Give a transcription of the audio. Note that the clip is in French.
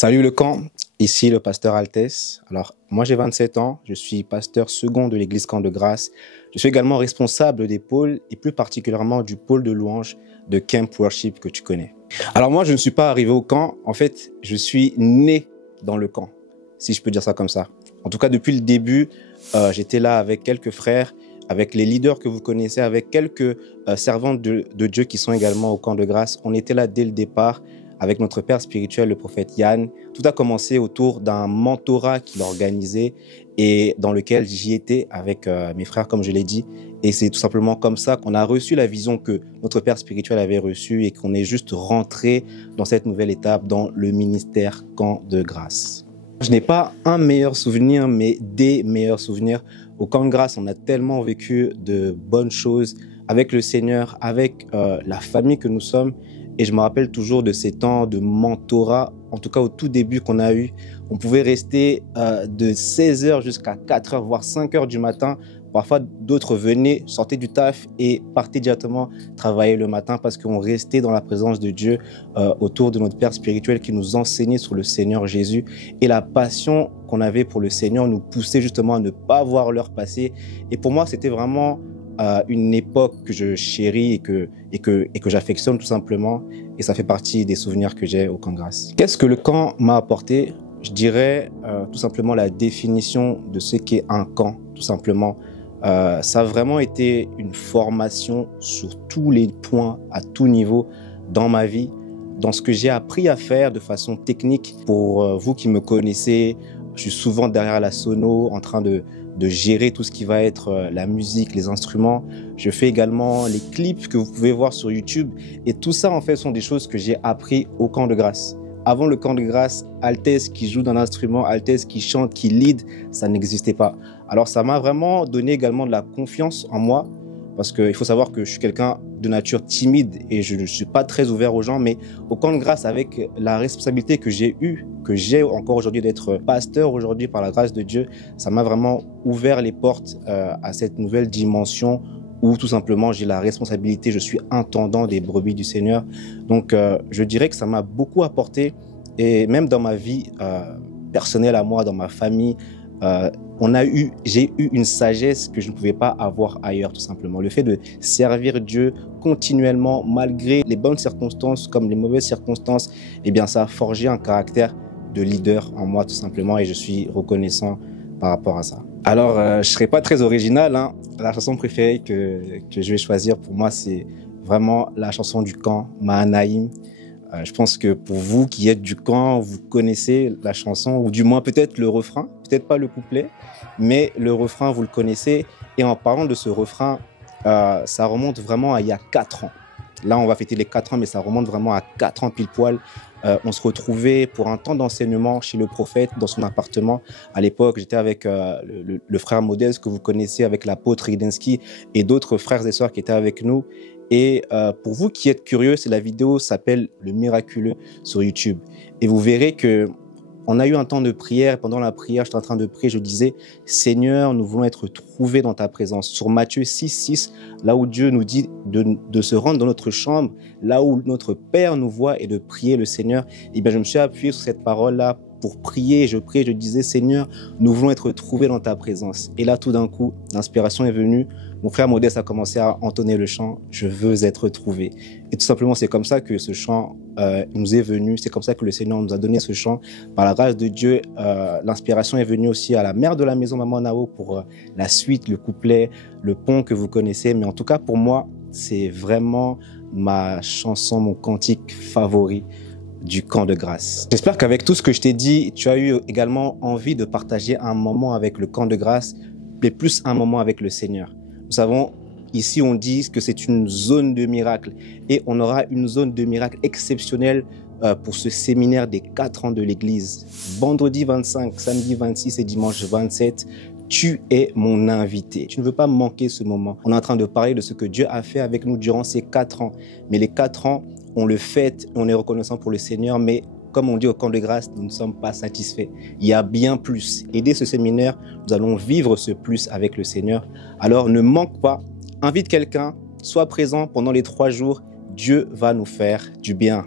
Salut le camp, ici le pasteur Altesse. Alors, moi j'ai 27 ans, je suis pasteur second de l'église Camp de Grâce. Je suis également responsable des pôles et plus particulièrement du pôle de louange de Camp Worship que tu connais. Alors moi, je ne suis pas arrivé au camp, en fait, je suis né dans le camp, si je peux dire ça comme ça. En tout cas, depuis le début, j'étais là avec quelques frères, avec les leaders que vous connaissez, avec quelques servants de Dieu qui sont également au Camp de Grâce. On était là dès le départ, avec notre père spirituel, le prophète Yann. Tout a commencé autour d'un mentorat qu'il organisait et dans lequel j'y étais avec mes frères, comme je l'ai dit. Et c'est tout simplement comme ça qu'on a reçu la vision que notre père spirituel avait reçue et qu'on est juste rentré dans cette nouvelle étape, dans le ministère Camp de Grâce. Je n'ai pas un meilleur souvenir, mais des meilleurs souvenirs. Au Camp de Grâce, on a tellement vécu de bonnes choses avec le Seigneur, avec la famille que nous sommes. Et je me rappelle toujours de ces temps de mentorat, en tout cas au tout début qu'on a eu. On pouvait rester de 16h jusqu'à 4h, voire 5h du matin. Parfois, d'autres venaient, sortaient du taf et partaient directement travailler le matin parce qu'on restait dans la présence de Dieu autour de notre Père spirituel qui nous enseignait sur le Seigneur Jésus. Et la passion qu'on avait pour le Seigneur nous poussait justement à ne pas voir l'heure passer. Et pour moi, c'était vraiment une époque que je chéris et que j'affectionne tout simplement. Et ça fait partie des souvenirs que j'ai au Camp de Grâce. Qu'est-ce que le camp m'a apporté? Je dirais tout simplement la définition de ce qu'est un camp, tout simplement. Ça a vraiment été une formation sur tous les points, à tout niveau dans ma vie, dans ce que j'ai appris à faire de façon technique. Pour vous qui me connaissez, je suis souvent derrière la sono en train de gérer tout ce qui va être la musique, les instruments. Je fais également les clips que vous pouvez voir sur YouTube. Et tout ça, en fait, sont des choses que j'ai appris au Camp de Grâce. Avant le Camp de Grâce, Altesse qui joue d'un instrument, Altesse qui chante, qui lead, ça n'existait pas. Alors, ça m'a vraiment donné également de la confiance en moi. Parce qu'il faut savoir que je suis quelqu'un de nature timide et je ne suis pas très ouvert aux gens. Mais au Camp de Grâce, avec la responsabilité que j'ai eue, que j'ai encore aujourd'hui d'être pasteur aujourd'hui par la grâce de Dieu, ça m'a vraiment ouvert les portes à cette nouvelle dimension où tout simplement j'ai la responsabilité, je suis intendant des brebis du Seigneur. Donc je dirais que ça m'a beaucoup apporté et même dans ma vie personnelle à moi, dans ma famille, j'ai eu une sagesse que je ne pouvais pas avoir ailleurs, tout simplement. Le fait de servir Dieu continuellement, malgré les bonnes circonstances comme les mauvaises circonstances, eh bien, ça a forgé un caractère de leader en moi, tout simplement, et je suis reconnaissant par rapport à ça. Alors, je ne serai pas très original, hein. La chanson préférée que je vais choisir pour moi, c'est vraiment la chanson du camp, Mahanaïm. Je pense que pour vous qui êtes du camp, vous connaissez la chanson, ou du moins peut-être le refrain, peut-être pas le couplet, mais le refrain, vous le connaissez. Et en parlant de ce refrain, ça remonte vraiment à il y a 4 ans. Là, on va fêter les 4 ans, mais ça remonte vraiment à 4 ans pile poil. On se retrouvait pour un temps d'enseignement chez le prophète dans son appartement. À l'époque, j'étais avec le frère Modeste que vous connaissez, avec l'apôtre Rigdensky et d'autres frères et sœurs qui étaient avec nous. Et pour vous qui êtes curieux, la vidéo s'appelle Le Miraculeux sur YouTube. Et vous verrez que on a eu un temps de prière. Pendant la prière, j'étais en train de prier. Je disais, Seigneur, nous voulons être trouvés dans ta présence. Sur Matthieu 6, là où Dieu nous dit de se rendre dans notre chambre, là où notre Père nous voit et de prier le Seigneur. Et bien, je me suis appuyé sur cette parole-là pour prier. Je priais, je disais, Seigneur, nous voulons être trouvés dans ta présence. Et là, tout d'un coup, l'inspiration est venue. Mon frère Modeste a commencé à entonner le chant « Je veux être trouvé ». Et tout simplement, c'est comme ça que ce chant nous est venu. C'est comme ça que le Seigneur nous a donné ce chant. Par la grâce de Dieu, l'inspiration est venue aussi à la mère de la maison, Maman Nao, pour la suite, le couplet, le pont que vous connaissez. Mais en tout cas, pour moi, c'est vraiment ma chanson, mon cantique favori du Camp de Grâce. J'espère qu'avec tout ce que je t'ai dit, tu as eu également envie de partager un moment avec le Camp de Grâce, mais plus un moment avec le Seigneur. Nous savons, ici on dit que c'est une zone de miracle et on aura une zone de miracle exceptionnelle pour ce séminaire des 4 ans de l'Église. Vendredi 25, samedi 26 et dimanche 27, tu es mon invité. Tu ne veux pas manquer ce moment. On est en train de parler de ce que Dieu a fait avec nous durant ces 4 ans. Mais les 4 ans, on le fête, on est reconnaissant pour le Seigneur, mais comme on dit au Camp de Grâce, nous ne sommes pas satisfaits. Il y a bien plus. Et dès ce séminaire, nous allons vivre ce plus avec le Seigneur. Alors ne manque pas, invite quelqu'un, sois présent pendant les 3 jours. Dieu va nous faire du bien.